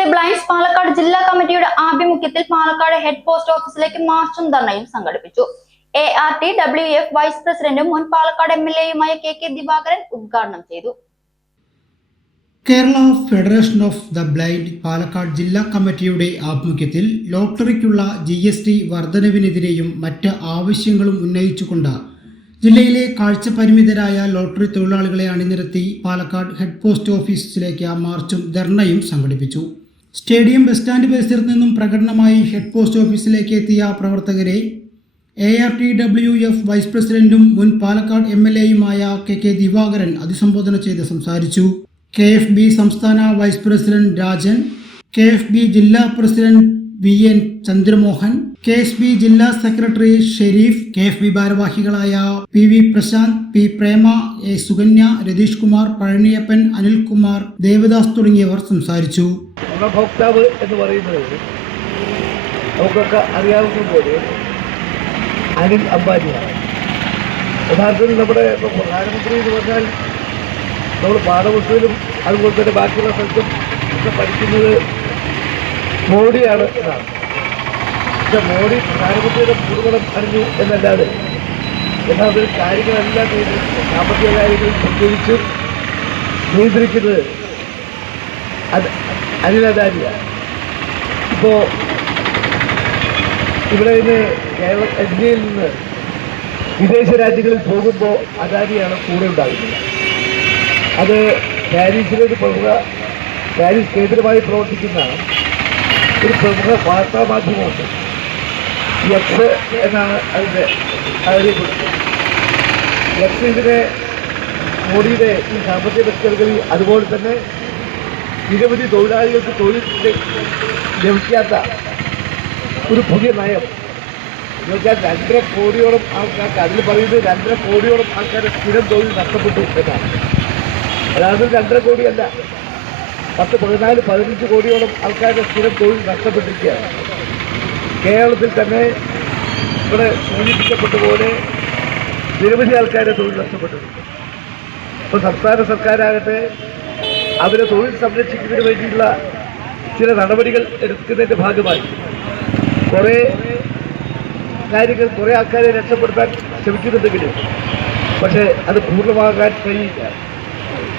The blinds Palakkad ജില്ലാ കമ്മിറ്റിയുടെ ആഭിമുഖ്യത്തിൽ പാലക്കാട് ഹെഡ് പോസ്റ്റ് ഓഫീസിലേക്ക് മാർച്ചും ധർണയും സംഘടിപ്പിച്ചു. ARTWF വൈസ് പ്രസിഡന്റും മുൻ പാലക്കാട് MLA-യുമായ KK ദിവാകരൻ ഉദ്ഘാടനം ചെയ്തു. Kerala federation of the blind Palakkad ജില്ലാ കമ്മിറ്റിയുടെ ആഭിമുഖ്യത്തിൽ ലോട്ടറിക്കുള്ള GST വർധനവിനെതിരെയും മറ്റ് ആവശ്യങ്ങളും ഉന്നയിച്ചുകൊണ്ട് ജില്ലയിലെ കാഴ്ചപരിമിതരായ ലോട്ടറി തൊഴിലാളികളെ അണിനിരത്തി പാലക്കാട് ഹെഡ് പോസ്റ്റ് ഓഫീസിലേക്ക് മാർച്ചും ധർണയും സംഘടിപ്പിച്ചു. സ്റ്റേഡിയം ബസ് സ്റ്റാൻഡ് പരിസരത്ത് നിന്നും പ്രകടനമായി ഹെഡ് പോസ്റ്റ് ഓഫീസിലേക്ക് എത്തിയ പ്രവർത്തകരെ ARTWF വൈസ് പ്രസിഡന്റും മുൻ പാലക്കാട് MLA-യുമായ KK ദിവാകരൻ അഭിസംബോധന ചെയ്ത് സംസാരിച്ചു. KFB സംസ്ഥാന വൈസ് പ്രസിഡന്റ് രാജൻ, KFB ജില്ലാ പ്രസിഡന്റ് VN ചന്ദ്രമോഹൻ, KSB ജില്ലാ സെക്രട്ടറി ഷെരീഫ്, KFB ഭാരവാഹികളായ PV Prashanth, P Prema, A Sukanya, Ratheesh Kumar, Pazhaniyappan, Anilkumar, Devadas തുടങ്ങിയവർ സംസാരിച്ചു. ഗുണഭോക്താവ് എന്ന് പറയുന്നത് നമുക്കൊക്കെ അറിയാവുന്നതുപോലെ അനിൽ അംബാനിയാണ്. യഥാർത്ഥത്തിൽ നമ്മുടെ പ്രധാനമന്ത്രി എന്ന് പറഞ്ഞാൽ നമ്മൾ പാഠപുസ്തകത്തിലും അതുപോലെ തന്നെ ബാക്കിയുള്ള സ്ഥലത്തും ഒക്കെ പഠിക്കുന്നത് മോഡിയാണ് എന്നാണ്. പക്ഷെ മോഡി പ്രധാനമന്ത്രിയുടെ കൂടുതലും അറിഞ്ഞു എന്നല്ലാതെ യഥാർത്ഥത്തിൽ കാര്യങ്ങളെല്ലാം സാമ്പത്തിക കാര്യങ്ങൾ പ്രത്യേകിച്ച് നിയന്ത്രിക്കുന്നത് അനിൽ അദാനിയാണ്. ഇപ്പോൾ ഇവിടെ നിന്ന് ഇന്ത്യയിൽ നിന്ന് വിദേശ രാജ്യങ്ങളിൽ പോകുമ്പോൾ അദാനിയാണ് കൂടെ ഉണ്ടാകുന്നത്. അത് പാരീസിലെ ഒരു പ്രമുഖ പാരീസ് കേന്ദ്രമായി പ്രവർത്തിക്കുന്ന ഒരു പ്രമുഖ വാർത്താ മാധ്യമമുണ്ട്. എക്സ് എന്നാണ് അതിൻ്റെ അറിയപ്പെടുന്നത്. എക്സ് ഇതിനെ മോഡിയുടെ ഈ സാമ്പത്തിക പരിഷ്കരണങ്ങളിൽ അതുപോലെ തന്നെ നിരവധി തൊഴിലാളികൾക്ക് തൊഴിൽ ലഭിക്കാത്ത ഒരു പുതിയ നയം എന്നുവെച്ചാൽ 2.5 കോടിയോളം ആൾക്കാർക്ക്, അതിൽ പറയുന്നത് 2.5 കോടിയോളം ആൾക്കാരുടെ സ്ഥിരം തൊഴിൽ നഷ്ടപ്പെട്ടു എന്നാണ്. അതായത് 2.5 കോടിയല്ല, 10, 14, 15 കോടിയോളം ആൾക്കാരുടെ സ്ഥിരം തൊഴിൽ നഷ്ടപ്പെട്ടിരിക്കുകയാണ്. കേരളത്തിൽ തന്നെ ഇവിടെ സൂചിപ്പിക്കപ്പെട്ട പോലെ നിരവധി ആൾക്കാരുടെ തൊഴിൽ നഷ്ടപ്പെട്ടിട്ടുണ്ട്. ഇപ്പോൾ സംസ്ഥാന സർക്കാരാകട്ടെ അവരെ തൊഴിൽ സംരക്ഷിക്കുന്നതിന് വേണ്ടിയുള്ള ചില നടപടികൾ എടുക്കുന്നതിൻ്റെ ഭാഗമായി കുറേ കാര്യങ്ങൾ, കുറേ ആൾക്കാരെ രക്ഷപ്പെടുത്താൻ ശ്രമിക്കുന്നുണ്ടെങ്കിലും പക്ഷേ അത് പൂർണ്ണമാകാൻ കഴിയില്ല.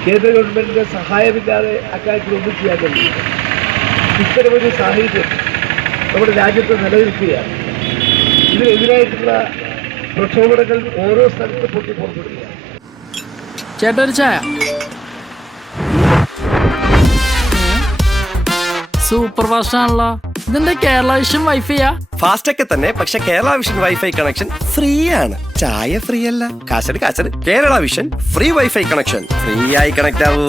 കേന്ദ്ര ഗവൺമെൻറ്റിൻ്റെ സഹായമില്ലാതെ അക്കാര്യത്തിൽ ഒന്നും ചെയ്യാൻ കഴിയില്ല. ഇത്തരമൊരു സാഹചര്യം നമ്മുടെ രാജ്യത്ത് നിലനിൽക്കുകയാണ്. ഇതിനെതിരായിട്ടുള്ള പ്രക്ഷോഭങ്ങൾ ഓരോ സ്ഥലത്തും പൊട്ടി പുറപ്പെടുകയാണ്. ചേട്ടാ ഒരു ചായ. സൂപ്പർ ഫാസ്റ്റ് ആണല്ലോ. ഇതെന്താ കേരള വിഷൻ വൈഫൈയാ? ഫാസ്റ്റ് ഒക്കെ തന്നെ, പക്ഷെ Kerala vision wifi connection free ആണ്. ചായ ഫ്രീ അല്ല, കാശട് Kerala vision free wifi connection. Free ആയി കണക്ട് ആവൂ.